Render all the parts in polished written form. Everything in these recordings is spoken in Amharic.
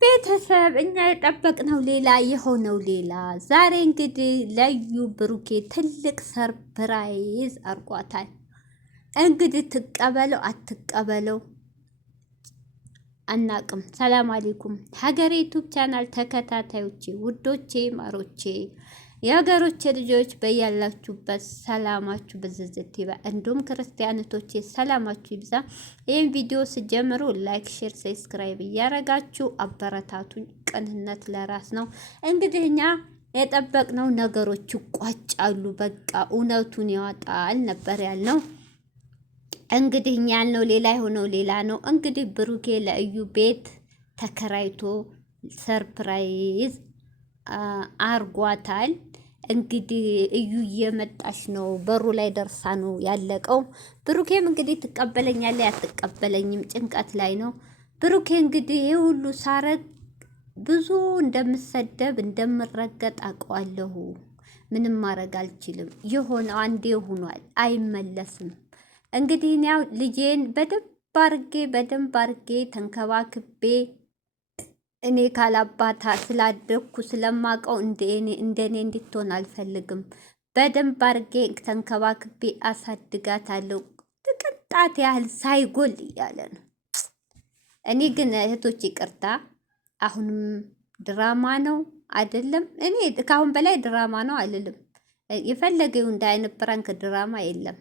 ቤተሰብ እኛ የጠበቅነው ሌላ የሆነው ሌላ። ዛሬ እንግዲህ ለዩ ብሩኬ ትልቅ ሰርፕራይዝ አርጓታል። እንግዲህ ትቀበለው አትቀበለው አናቅም። ሰላም አለይኩም ሀገሬ ዩቱብ ቻናል ተከታታዮቼ፣ ውዶቼ፣ ማሮቼ፣ የሀገሮቼ ልጆች በያላችሁበት ሰላማችሁ ብዝዝት ይበል። እንዲሁም ክርስቲያኖቶቼ ሰላማችሁ ይብዛ። ይህን ቪዲዮ ስጀምሩ ላይክ፣ ሼር፣ ሰብስክራይብ እያረጋችሁ አበረታቱኝ። ቅንነት ለራስ ነው። እንግዲህ እኛ የጠበቅነው ነገሮች ይቋጫሉ፣ በቃ እውነቱን ያወጣል ነበር ያልነው። እንግዲህ እኛ ያልነው ሌላ የሆነው ሌላ ነው። እንግዲህ ብሩኬ ለእዩ ቤት ተከራይቶ ሰርፕራይዝ አርጓታል። እንግዲህ እዩ እየመጣች ነው፣ በሩ ላይ ደርሳ ነው ያለቀው። ብሩኬም እንግዲህ ትቀበለኛለህ አትቀበለኝም ጭንቀት ላይ ነው። ብሩኬ እንግዲህ ይህ ሁሉ ሳረግ ብዙ እንደምሰደብ እንደምረገጥ አውቀዋለሁ። ምንም ማድረግ አልችልም። የሆነው አንዴ ሆኗል፣ አይመለስም። እንግዲህ ያው ልጄን በደንብ አርጌ ተንከባክቤ እኔ ካላባታ ስላደግኩ ስለማቀው እንደኔ እንድትሆን አልፈልግም። በደንብ አርጌ ተንከባክቤ አሳድጋታለሁ፣ ቅንጣት ያህል ሳይጎል እያለ ነው። እኔ ግን እህቶች ይቅርታ፣ አሁንም ድራማ ነው አይደለም። እኔ ከአሁን በላይ ድራማ ነው አልልም። የፈለገው እንደ አይነት ፕራንክ ድራማ የለም።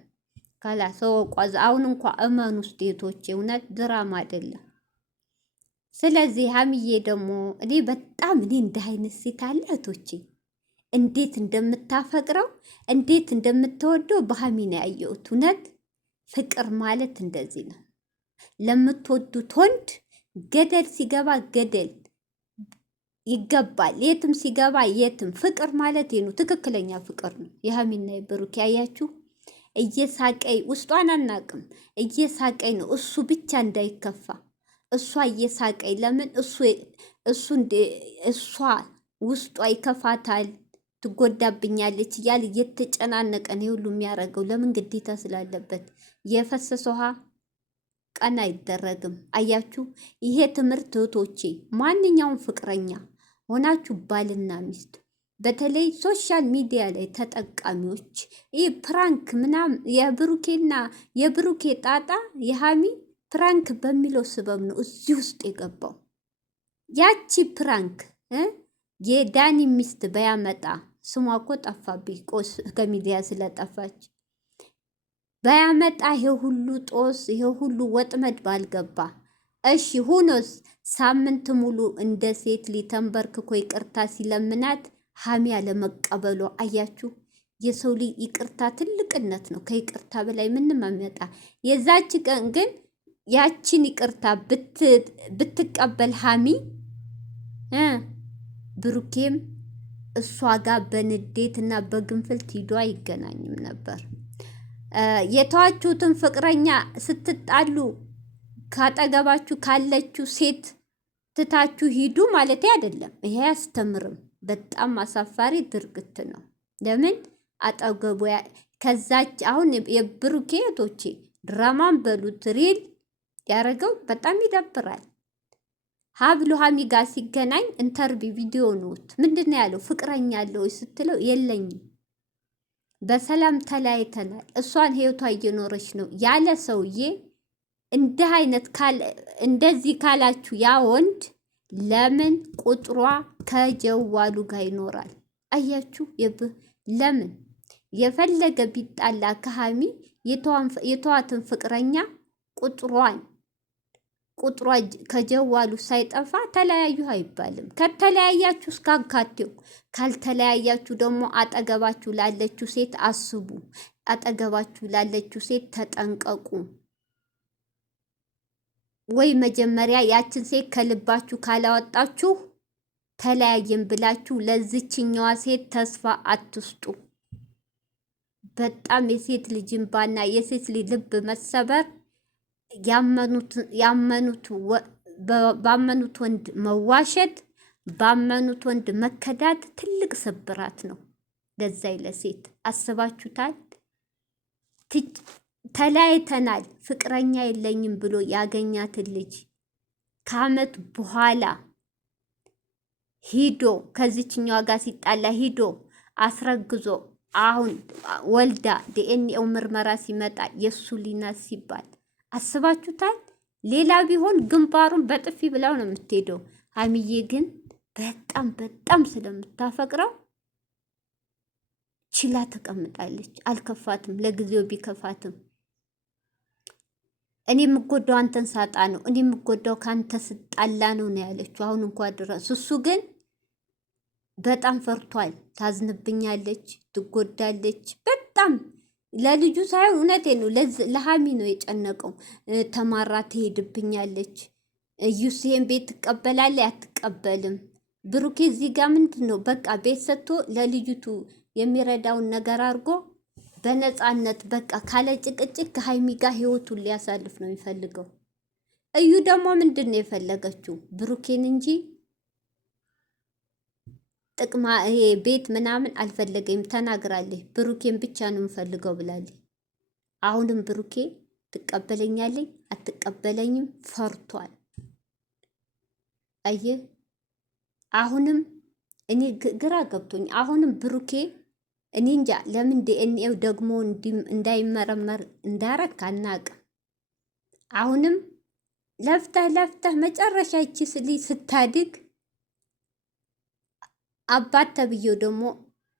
ካላ ሰው ቋዝ አሁን እንኳ እመኑ ውስጥ እህቶቼ፣ እውነት ድራማ አይደለም። ስለዚህ ሀሚዬ ደግሞ እኔ እንደ አይነት ሴት አለ እህቶቼ፣ እንዴት እንደምታፈቅረው እንዴት እንደምትወደው በሀሚ ነው ያየሁት። እውነት ፍቅር ማለት እንደዚህ ነው። ለምትወዱት ወንድ ገደል ሲገባ ገደል ይገባል፣ የትም ሲገባ የትም። ፍቅር ማለት ነው፣ ትክክለኛ ፍቅር ነው። የሀሚና የብሩክ ያያችሁ እየሳቀይ ውስጧን አናቅም፣ እየሳቀይ ነው እሱ ብቻ እንዳይከፋ እሷ እየሳቀኝ። ለምን እሷ ውስጧ ይከፋታል፣ ትጎዳብኛለች እያል እየተጨናነቀ ነው ሁሉ የሚያደርገው። ለምን ግዴታ ስላለበት። የፈሰሰ ውሃ ቀን አይደረግም። አያችሁ፣ ይሄ ትምህርት እህቶቼ፣ ማንኛውም ፍቅረኛ ሆናችሁ ባልና ሚስት፣ በተለይ ሶሻል ሚዲያ ላይ ተጠቃሚዎች፣ ይህ ፕራንክ ምናምን የብሩኬ ጣጣ የሀሚ ፕራንክ በሚለው ስበብ ነው እዚህ ውስጥ የገባው። ያቺ ፕራንክ የዳኒ ሚስት በያመጣ ስሟ እኮ ጠፋብኝ፣ ቆስ ከሚዲያ ስለጠፋች በያመጣ ይሄ ሁሉ ጦስ ይሄ ሁሉ ወጥመድ ባልገባ። እሺ ሁኖስ ሳምንት ሙሉ እንደ ሴት ሊተንበርክኮ ይቅርታ ሲለምናት ሀሚ ያለመቀበሏ አያችሁ። የሰው ልጅ ይቅርታ ትልቅነት ነው። ከይቅርታ በላይ ምንም አመጣ። የዛች ቀን ግን ያችን ይቅርታ ብትቀበል ሀሚ ብሩኬም እሷ ጋር በንዴት እና በግንፍልት ሂዶ አይገናኝም ነበር። የተዋችሁትን ፍቅረኛ ስትጣሉ ካጠገባችሁ ካለችው ሴት ትታችሁ ሂዱ ማለት አይደለም። ይሄ አያስተምርም። በጣም አሳፋሪ ድርግት ነው። ለምን አጠገቡ ከዛች አሁን የብሩኬ እህቶቼ ድራማን በሉት ሪል ያረገው በጣም ይደብራል። ሀብሉ ሀሚ ጋር ሲገናኝ ኢንተርቪ ቪዲዮ ኖት ምንድን ያለው? ፍቅረኛ አለው ስትለው የለኝም፣ በሰላም ተለያይተናል፣ እሷን ህይወቷ እየኖረች ነው ያለ ሰውዬ። እንዲህ አይነት እንደዚህ ካላችሁ ያ ወንድ ለምን ቁጥሯ ከጀዋሉ ጋር ይኖራል? አያችሁ፣ ለምን የፈለገ ቢጣላ ከሀሚ የተዋትን ፍቅረኛ ቁጥሯ ከጀዋሉ ሳይጠፋ ተለያዩ አይባልም። ከተለያያችሁ እስካካቴው፣ ካልተለያያችሁ ደግሞ አጠገባችሁ ላለችው ሴት አስቡ፣ አጠገባችሁ ላለችው ሴት ተጠንቀቁ። ወይ መጀመሪያ ያችን ሴት ከልባችሁ ካላወጣችሁ ተለያየን ብላችሁ ለዝችኛዋ ሴት ተስፋ አትስጡ። በጣም የሴት ልጅ እንባና የሴት ልጅ ልብ መሰበር ባመኑት ወንድ መዋሸት፣ ባመኑት ወንድ መከዳት ትልቅ ስብራት ነው። ለዛይ ለሴት አስባችሁታል? ተለያይተናል ፍቅረኛ የለኝም ብሎ ያገኛትን ልጅ ከዓመት በኋላ ሂዶ ከዚችኛዋ ጋር ሲጣላ ሂዶ አስረግዞ አሁን ወልዳ ዲኤንኤው ምርመራ ሲመጣ የሱ ሊናት ሲባል አስባችሁታል? ሌላ ቢሆን ግንባሩን በጥፊ ብላው ነው የምትሄደው። ሀይሚዬ ግን በጣም በጣም ስለምታፈቅረው ችላ ተቀምጣለች። አልከፋትም። ለጊዜው ቢከፋትም እኔ የምጎዳው አንተን ሳጣ ነው፣ እኔ የምጎዳው ከአንተ ስጣላ ነው ነው ያለችው። አሁን እንኳ ድረስ እሱ ግን በጣም ፈርቷል። ታዝንብኛለች፣ ትጎዳለች በጣም ለልጁ ሳይሆን እውነቴ ነው ለሀሚ ነው የጨነቀው። ተማራ ትሄድብኛለች፣ እዩስ ይሄን ቤት ትቀበላለች አትቀበልም። ብሩኬ እዚህ ጋር ምንድን ነው በቃ ቤት ሰጥቶ ለልጅቱ የሚረዳውን ነገር አድርጎ በነፃነት በቃ ካለ ጭቅጭቅ ከሀይሚ ጋር ህይወቱን ሊያሳልፍ ነው የሚፈልገው። እዩ ደግሞ ምንድን ነው የፈለገችው ብሩኬን እንጂ ጥቅማ ይሄ ቤት ምናምን አልፈለገኝም ተናግራለች። ብሩኬን ብቻ ነው የምፈልገው ብላለች። አሁንም ብሩኬ ትቀበለኛለኝ አትቀበለኝም ፈርቷል። አየህ አሁንም እኔ ግራ ገብቶኝ አሁንም ብሩኬ እኔ እንጃ ለምን ዲኤንኤው ደግሞ እንዳይመረመር እንዳረግ አናቅም። አሁንም ለፍተህ መጨረሻ ይቺ ስታድግ አባት ተብዬው ደግሞ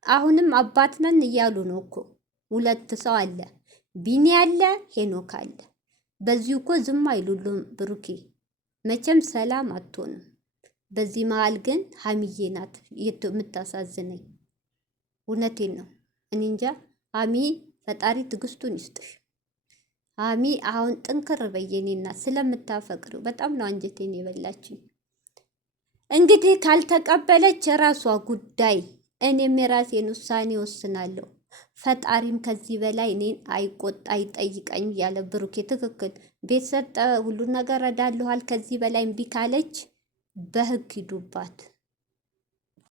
አሁንም አባት ነን እያሉ ነው እኮ። ሁለት ሰው አለ፣ ቢኒ አለ፣ ሄኖክ አለ። በዚሁ እኮ ዝም አይሉሉም። ብሩኬ መቼም ሰላም አትሆንም። በዚህ መሀል ግን ሀሚዬ ናት የምታሳዝነኝ። እውነቴን ነው። እኔ እንጃ ሀሚ ፈጣሪ ትዕግስቱን ይስጥሽ። ሀሚ አሁን ጥንክር በየኔና ስለምታፈቅሪው በጣም ነው አንጀቴን የበላችኝ። እንግዲህ ካልተቀበለች የራሷ ጉዳይ፣ እኔም የራሴን ውሳኔ ወስናለሁ። ፈጣሪም ከዚህ በላይ እኔን አይቆጣ አይጠይቀኝ ያለ ብሩኬ ትክክል። ቤት ሰጠ፣ ሁሉ ነገር እዳለኋል። ከዚህ በላይ እምቢ ካለች በህግ ሂዱባት።